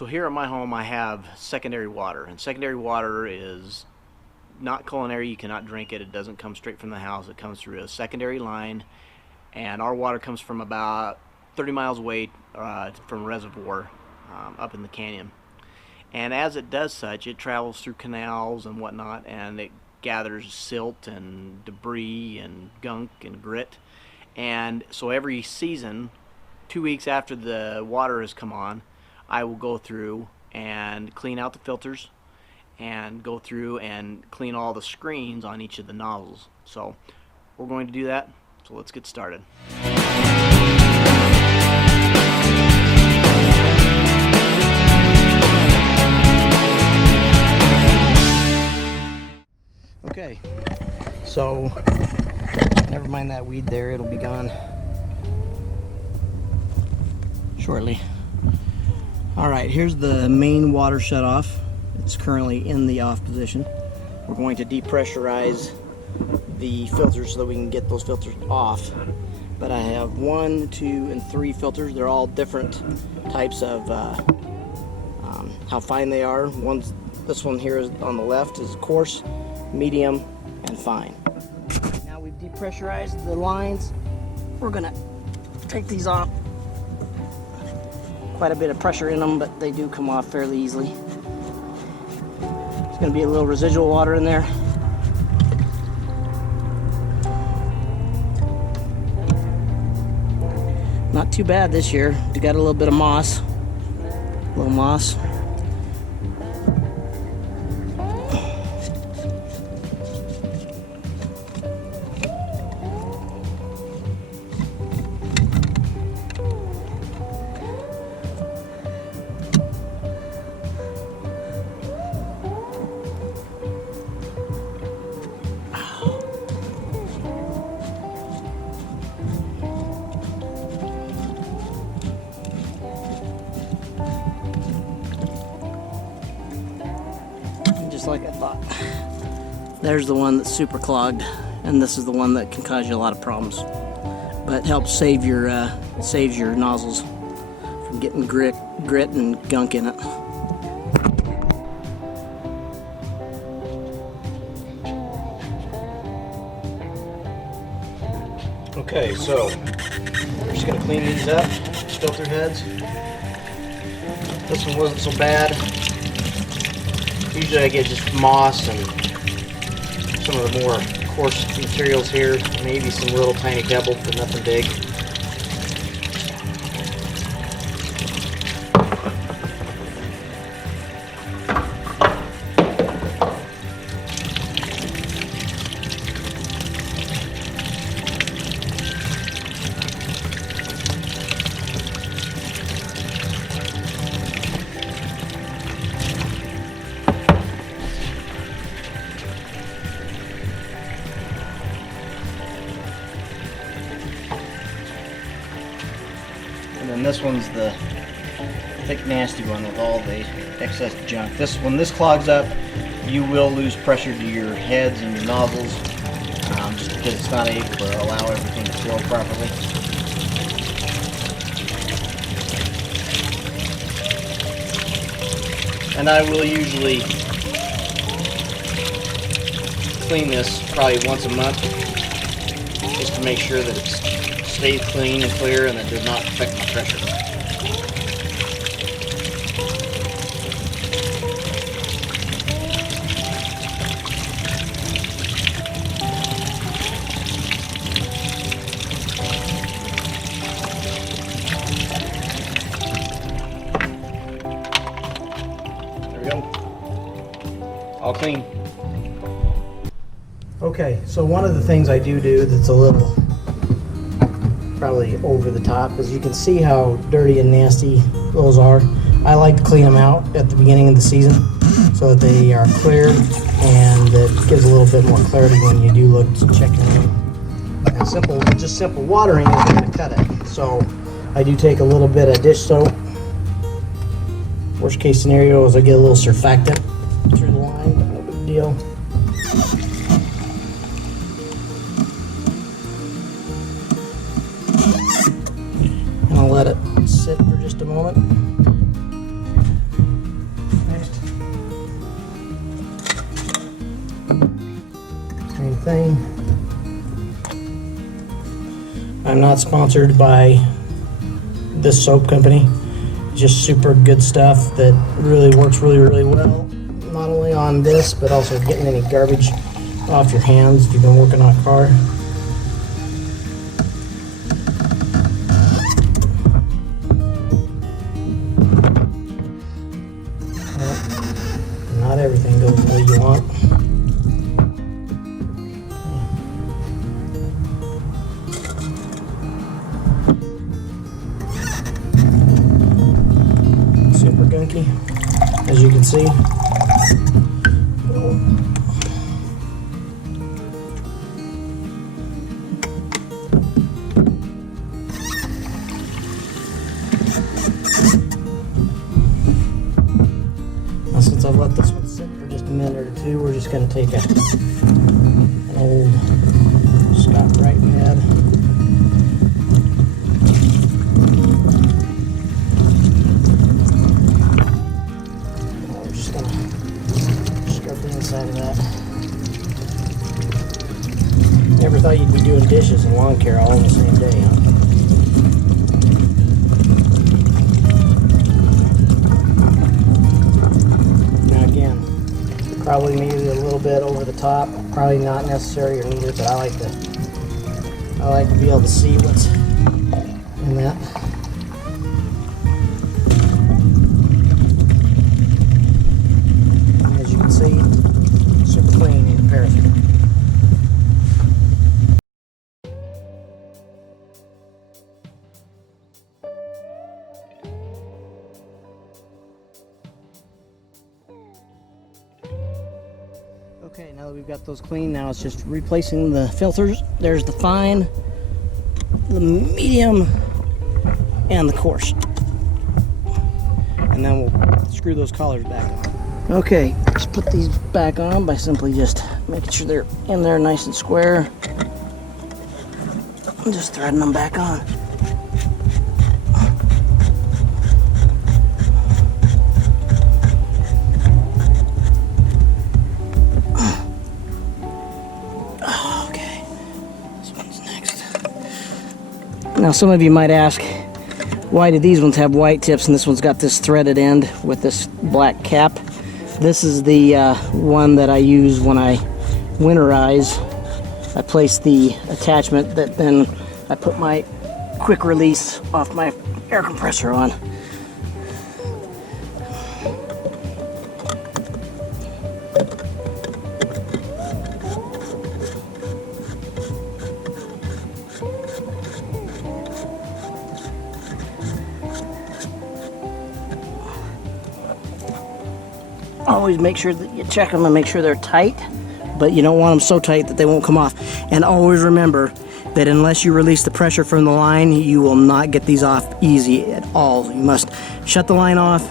So here at my home I have secondary water, and secondary water is not culinary. You cannot drink it. It doesn't come straight from the house. It comes through a secondary line, and our water comes from about 30 miles away from a reservoir up in the canyon. And as it does such, it travels through canals and whatnot, and it gathers silt and debris and gunk and grit. And so every season, 2 weeks after the water has come on, I will go through and clean out the filters and go through and clean all the screens on each of the nozzles. So we're going to do that. So let's get started. Okay, so never mind that weed there, it'll be gone shortly. Alright, here's the main water shutoff. It's currently in the off position. We're going to depressurize the filters so that we can get those filters off. But I have 1, 2, and 3 filters. They're all different types of how fine they are. This one here is on the left is coarse, medium, and fine. Now we've depressurized the lines. We're gonna take these off. Quite a bit of pressure in them, but they do come off fairly easily. There's gonna be a little residual water in there. Not too bad this year. We got a little bit of moss. A little moss. Just like I thought. There's the one that's super clogged, and this is the one that can cause you a lot of problems. But it helps save your nozzles from getting grit and gunk in it. Okay, so we're just gonna clean these up, filter heads. This one wasn't so bad. Usually I get just moss and some of the more coarse materials here, maybe some little tiny pebbles, but nothing big. And then this one's the thick, nasty one with all the excess junk. When this clogs up, you will lose pressure to your heads and your nozzles, just because it's not able to allow everything to flow properly. And I will usually clean this probably once a month, just to make sure that it's stays clean and clear and that does not affect my pressure. There we go. All clean. Okay, so one of the things I do that's a little probably over the top, as you can see how dirty and nasty those are. I like to clean them out at the beginning of the season so that they are clear, and it gives a little bit more clarity when you do look to check them. And just simple watering is going to cut it. So I do take a little bit of dish soap. Worst case scenario is I get a little surfactant through the line, but no big deal. And I'll let it sit for just a moment. everything. I'm not sponsored by this soap company. Just super good stuff that really works really well. Not only on this, but also getting any garbage off your hands if you've been working on a car. Well, not everything goes the way you want. Super gunky, as you can see. Now, since I've let this one sit for just a minute or two, we're just going to take an old Scott Wright pad. We're just going to scrub the inside of that. Never thought you'd be doing dishes and lawn care all in the same day, huh? Probably maybe a little bit over the top, probably not necessary or needed, but I like to be able to see what's in that. As you can see, super clean in comparison. Okay, now that we've got those clean, now it's just replacing the filters. There's the fine, the medium, and the coarse. And then we'll screw those collars back on. Okay, just put these back on by simply just making sure they're in there nice and square. And just threading them back on. Now some of you might ask, why do these ones have white tips and this one's got this threaded end with this black cap? This is the one that I use when I winterize. I place the attachment that then I put my quick release off my air compressor on. Always make sure that you check them and make sure they're tight, but you don't want them so tight that they won't come off. And always remember that unless you release the pressure from the line, you will not get these off easy at all. You must shut the line off,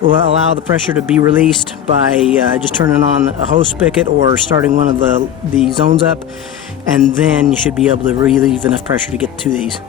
allow the pressure to be released by just turning on a hose spigot or starting one of the zones up, and then you should be able to relieve enough pressure to get to these.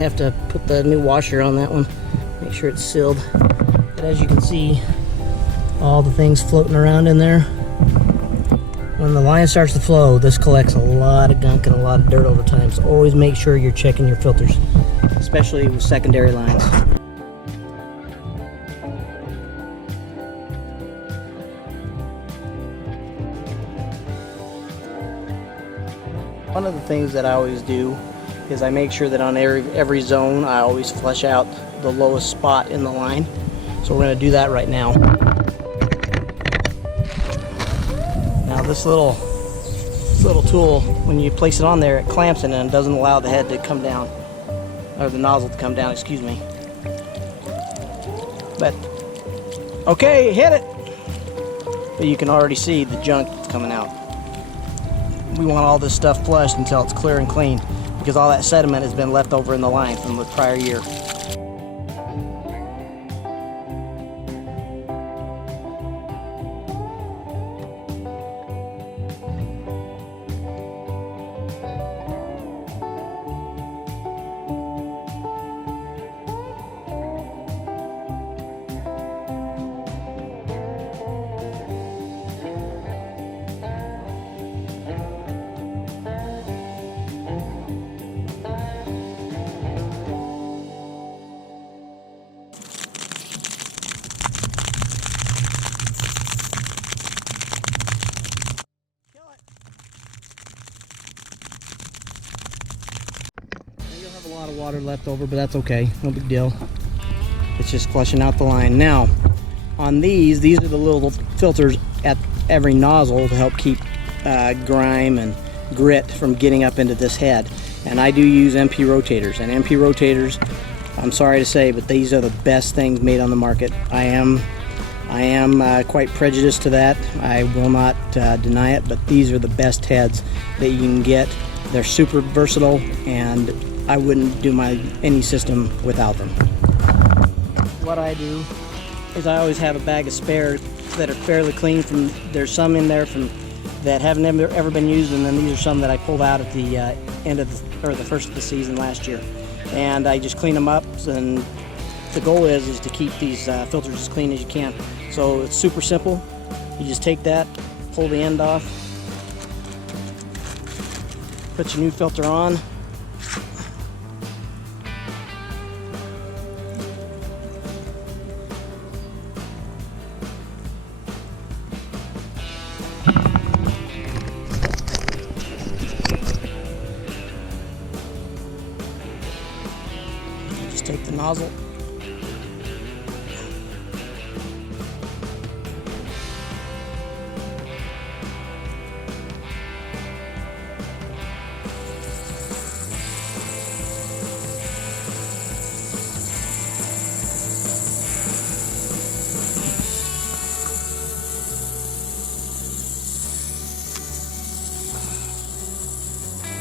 Have to put the new washer on that one, make sure it's sealed. But as you can see, all the things floating around in there. When the line starts to flow, this collects a lot of gunk and a lot of dirt over time, so always make sure you're checking your filters, especially with secondary lines. One of the things that I always do is I make sure that on every zone I always flush out the lowest spot in the line. So we're going to do that right now. Now this little tool, when you place it on there, it clamps it and doesn't allow the head to come down, or the nozzle to come down, excuse me. But okay, hit it. But you can already see the junk coming out. We want all this stuff flushed until it's clear and clean, because all that sediment has been left over in the line from the prior year. You'll have a lot of water left over, but that's okay, no big deal. It's just flushing out the line. Now, on these are the little filters at every nozzle to help keep grime and grit from getting up into this head. And I do use MP Rotators, and MP Rotators, I'm sorry to say, but these are the best things made on the market. I am quite prejudiced to that. I will not deny it, but these are the best heads that you can get. They're super versatile, and I wouldn't do any system without them. What I do is I always have a bag of spares that are fairly clean. There's some in there that haven't ever been used, and then these are some that I pulled out at the end of the first of the season last year. And I just clean them up, and the goal is to keep these filters as clean as you can. So it's super simple. You just take that, pull the end off, put your new filter on. Just take the nozzle,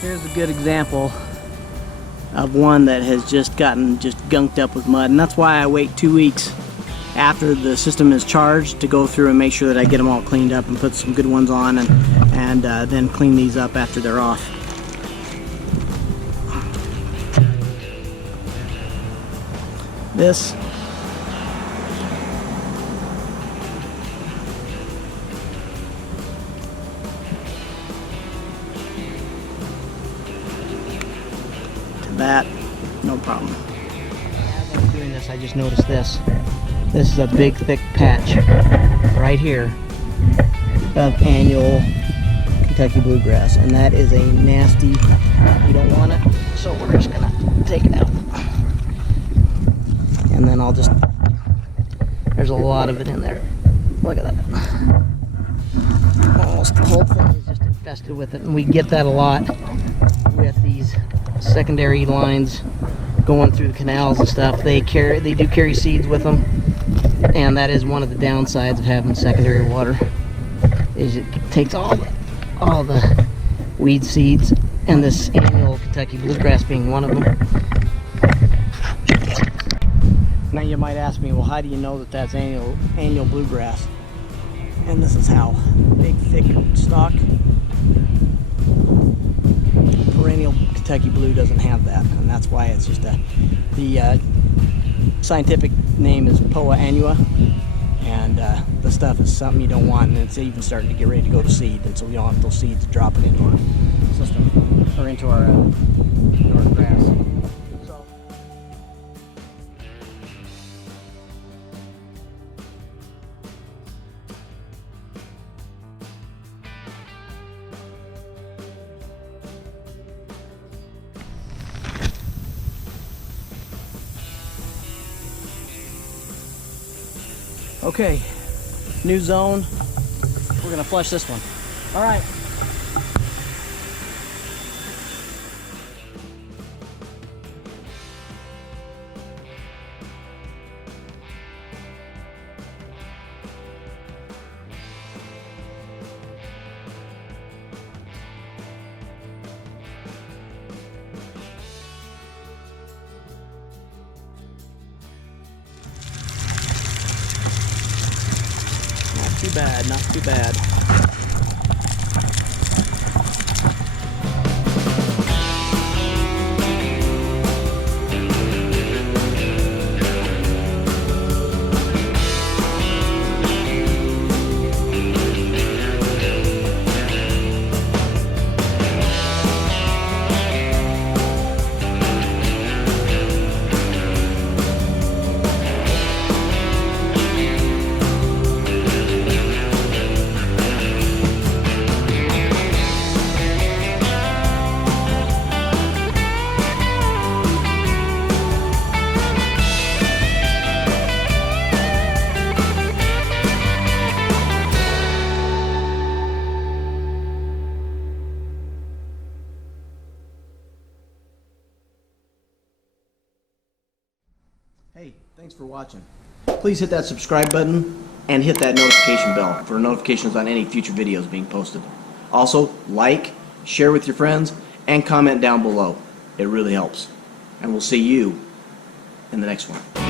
here's a good example of one that has just gotten gunked up with mud, and that's why I wait 2 weeks after the system is charged to go through and make sure that I get them all cleaned up and put some good ones on, and then clean these up after they're off. This that, no problem. As I'm doing this, I just noticed this. This is a big thick patch right here of annual Kentucky bluegrass, and that is a nasty, you don't want it, so we're just gonna take it out. And then there's a lot of it in there. Look at that. Almost the whole thing is just infested with it, and we get that a lot with these secondary lines going through the canals and stuff. They do carry seeds with them, and that is one of the downsides of having secondary water, is it takes all the weed seeds, and this annual Kentucky bluegrass being one of them. Now you might ask me, well, how do you know that that's annual bluegrass? And this is how. Big thick stalk. Perennial Kentucky blue doesn't have that, and that's why it's just the scientific name is Poa annua, and the stuff is something you don't want, and it's even starting to get ready to go to seed, and so we don't want those seeds dropping into our system or into our grass. So, okay, new zone. We're gonna flush this one. All right. too bad, not too bad. Hey, thanks for watching. Please hit that subscribe button and hit that notification bell for notifications on any future videos being posted. Also, like, share with your friends, and comment down below. It really helps. And we'll see you in the next one.